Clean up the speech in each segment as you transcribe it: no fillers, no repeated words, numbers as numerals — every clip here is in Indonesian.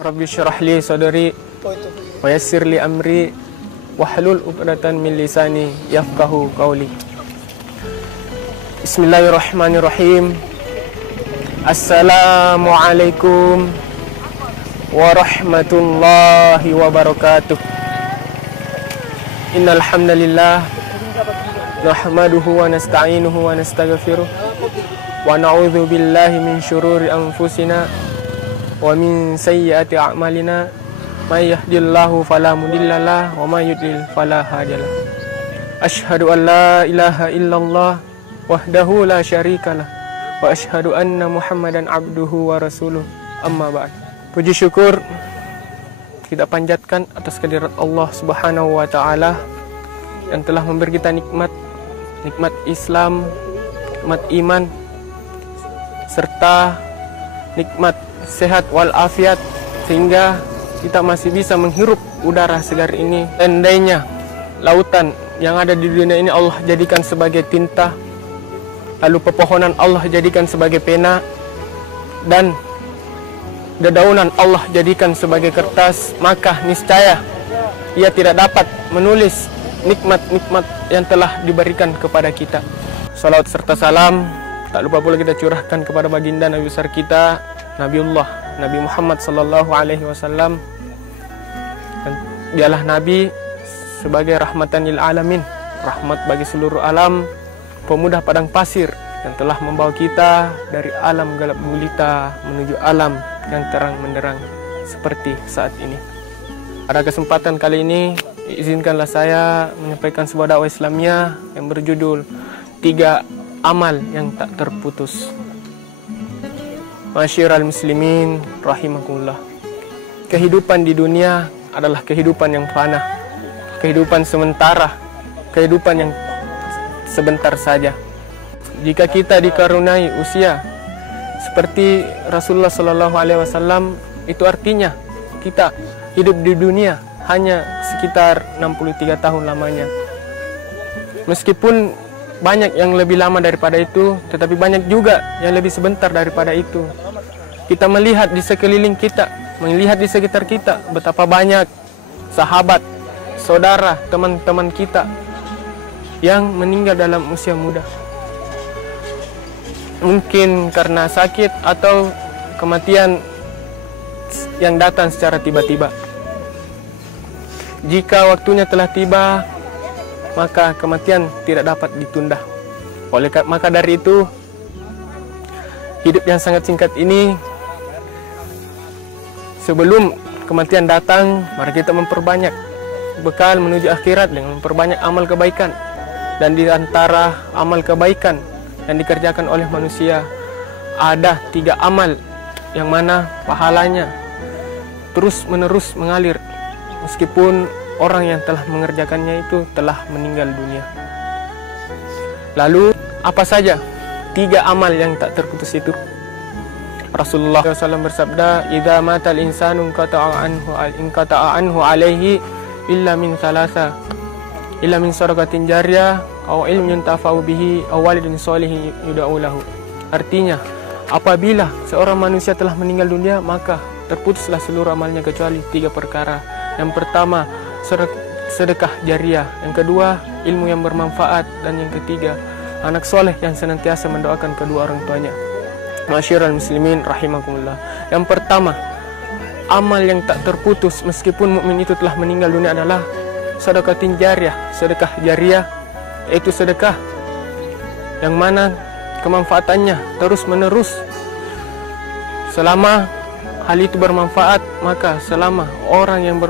Rabbi syrah li sadri wa yassir li amri wahlul 'uqdatan min lisani yafqahu qawli. Bismillahirrahmanirrahim. Assalamualaikum warahmatullahi wabarakatuh. Innal hamdalillah nahmaduhu wa nasta'inuhu wa nastaghfiruh wa na'udzu billahi min syururi anfusina wa min sayyiati a'malina. May yahdihillahu fala mudhillalah wa may yudlil fala hadiyalah. Asyhadu an la ilaha illallah wahdahu la syarikalah wa asyhadu anna Muhammadan abduhu wa rasuluh. Amma ba'd. Puji syukur kita panjatkan atas kehadirat Allah Subhanahu wa taala yang telah memberi kita nikmat Islam, nikmat iman, serta nikmat sehat walafiat, sehingga kita masih bisa menghirup udara segar ini. Seandainya lautan yang ada di dunia ini Allah jadikan sebagai tinta, lalu pepohonan Allah jadikan sebagai pena, dan dedaunan Allah jadikan sebagai kertas, maka niscaya ia tidak dapat menulis nikmat-nikmat yang telah diberikan kepada kita. Salawat serta salam tak lupa pula kita curahkan kepada baginda Nabi besar kita, Nabi Muhammad sallallahu alaihi wasallam. Dialah Nabi sebagai rahmatan lil alamin, rahmat bagi seluruh alam, pemuda padang pasir yang telah membawa kita dari alam gelap gulita menuju alam yang terang menderang seperti saat ini. Pada kesempatan kali ini, izinkanlah saya menyampaikan sebuah dakwah Islamiyah yang berjudul 3 amal yang tak terputus. Masyiral muslimin rahimakumullah. Kehidupan di dunia adalah kehidupan yang fana, kehidupan sementara, kehidupan yang sebentar saja. Jika kita dikaruniai usia seperti Rasulullah Shallallahu Alaihi Wasallam, itu artinya kita hidup di dunia hanya sekitar 63 tahun lamanya. Meskipun banyak yang lebih lama daripada itu, tetapi banyak juga yang lebih sebentar daripada itu. Kita melihat di sekeliling kita, melihat di sekitar kita, betapa banyak sahabat, saudara, teman-teman kita yang meninggal dalam usia muda. Mungkin karena sakit atau kematian yang datang secara tiba-tiba. Jika waktunya telah tiba, maka kematian tidak dapat ditunda. Maka dari itu, hidup yang sangat singkat ini, sebelum kematian datang, mari kita memperbanyak bekal menuju akhirat dengan memperbanyak amal kebaikan. Dan di antara amal kebaikan yang dikerjakan oleh manusia, ada 3 amal yang mana pahalanya terus-menerus mengalir meskipun orang yang telah mengerjakannya itu telah meninggal dunia. Lalu apa saja 3 amal yang tak terputus itu? Rasulullah SAW bersabda, "Idza matal insanu inqata'a anhu alaihi illa min thalatha, illa min sadaqatin jariyah aw ilmin yuntafa'u bihi aw walidin sholihin yud'u lahu." Artinya, apabila seorang manusia telah meninggal dunia, maka terputuslah seluruh amalnya kecuali 3 perkara. Yang pertama, sedekah jariah. Yang kedua, ilmu yang bermanfaat. Dan yang ketiga, anak soleh yang senantiasa mendoakan kedua orang tuanya. Masyiral muslimin rahimakumullah. Yang pertama, amal yang tak terputus meskipun mukmin itu telah meninggal dunia adalah sedekatin jariah. Sedekah jariah yaitu sedekah yang mana kemanfaatannya terus menerus. Selama hal itu bermanfaat, maka selama orang yang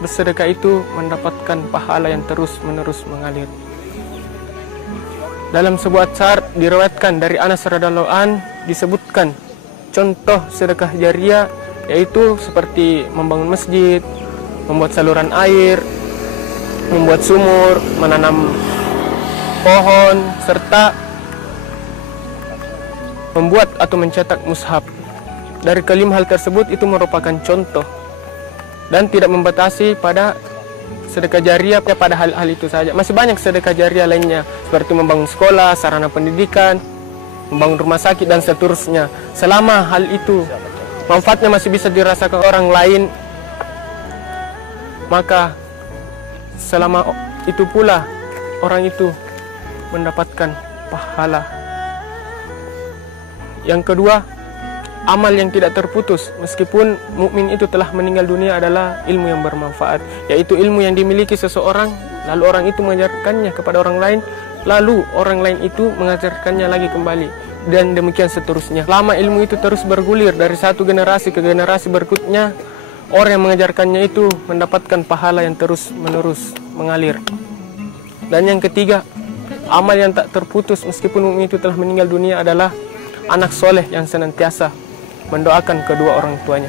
bersedekah itu mendapatkan pahala yang terus menerus mengalir. Dalam sebuah atsar diriwayatkan dari Anas radhiyallahu an, disebutkan contoh sedekah jariah yaitu seperti membangun masjid, membuat saluran air, membuat sumur, menanam pohon, serta membuat atau mencetak mushaf. Dari kelima hal tersebut itu merupakan contoh dan tidak membatasi pada sedekah jariah pada hal-hal itu saja. Masih banyak sedekah jariah lainnya seperti membangun sekolah, sarana pendidikan, membangun rumah sakit dan seterusnya. Selama hal itu manfaatnya masih bisa dirasakan orang lain, maka selama itu pula orang itu mendapatkan pahala. Yang kedua, amal yang tidak terputus meskipun mukmin itu telah meninggal dunia adalah ilmu yang bermanfaat, yaitu ilmu yang dimiliki seseorang, lalu orang itu mengajarkannya kepada orang lain, lalu orang lain itu mengajarkannya lagi kembali, dan demikian seterusnya. Lama ilmu itu terus bergulir dari satu generasi ke generasi berikutnya, orang yang mengajarkannya itu mendapatkan pahala yang terus menerus mengalir. Dan yang ketiga, amal yang tak terputus meskipun mukmin itu telah meninggal dunia adalah anak soleh yang senantiasa mendoakan kedua orang tuanya.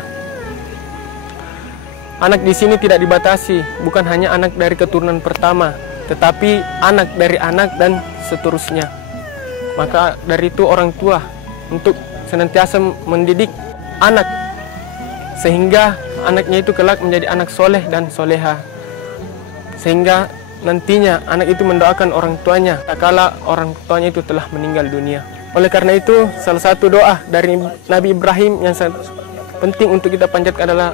Anak di sini tidak dibatasi, bukan hanya anak dari keturunan pertama, tetapi anak dari anak dan seterusnya. Maka dari itu orang tua untuk senantiasa mendidik anak sehingga anaknya itu kelak menjadi anak soleh dan soleha, sehingga nantinya anak itu mendoakan orang tuanya tak kala orang tuanya itu telah meninggal dunia. Oleh karena itu, salah satu doa dari Nabi Ibrahim yang sangat penting untuk kita panjatkan adalah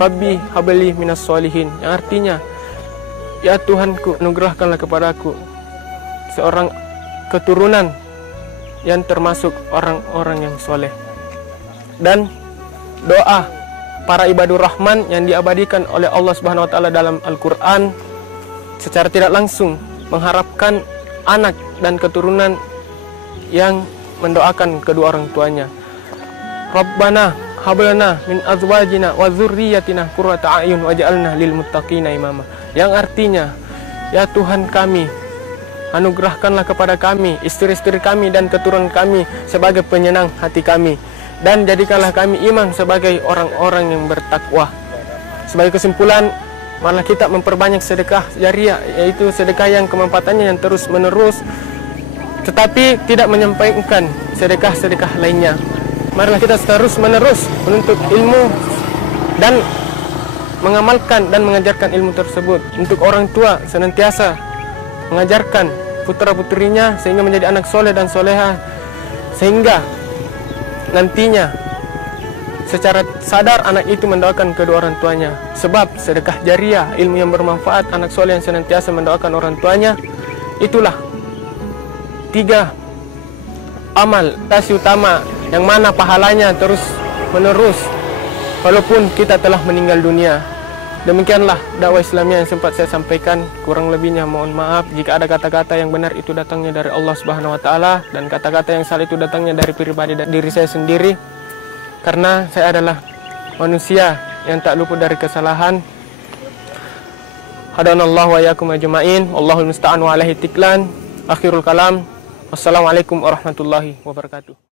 Rabbi habli minas solihin, yang artinya, ya Tuhanku, anugerahkanlah kepadaku seorang keturunan yang termasuk orang-orang yang soleh. Dan doa para ibadur rahman yang diabadikan oleh Allah Subhanahu wa taala dalam Al-Qur'an secara tidak langsung mengharapkan anak dan keturunan yang mendoakan kedua orang tuanya. Rabbana hablana min azwajina wa dzurriyyatina qurrata a'yun waj'alna lil muttaqina imama. Yang artinya, ya Tuhan kami, anugerahkanlah kepada kami istri-istri kami dan keturunan kami sebagai penyenang hati kami, dan jadikanlah kami imam sebagai orang-orang yang bertakwa. Sebagai kesimpulan, marilah kita memperbanyak sedekah jariah, yaitu sedekah yang kemanfaatannya yang terus menerus, tetapi tidak menyampaikan sedekah-sedekah lainnya. Marilah kita terus menerus menuntut ilmu dan mengamalkan dan mengajarkan ilmu tersebut. Untuk orang tua senantiasa mengajarkan putra-putrinya sehingga menjadi anak soleh dan soleha, sehingga nantinya secara sadar anak itu mendoakan kedua orang tuanya. Sebab sedekah jariah, ilmu yang bermanfaat, anak soleh yang senantiasa mendoakan orang tuanya, itulah 3 amal tasy utama yang mana pahalanya terus menerus walaupun kita telah meninggal dunia. Demikianlah dakwah Islamiyah yang sempat saya sampaikan. Kurang lebihnya mohon maaf jika ada kata-kata yang benar itu datangnya dari Allah Subhanahu wa taala dan kata-kata yang salah itu datangnya dari pribadi dan diri saya sendiri, karena saya adalah manusia yang tak luput dari kesalahan. Hadanallahu wa iyyakum ajma'in. Wallahul musta'an wa alaihi tiklan. Akhirul kalam. Wassalamualaikum warahmatullahi wabarakatuh.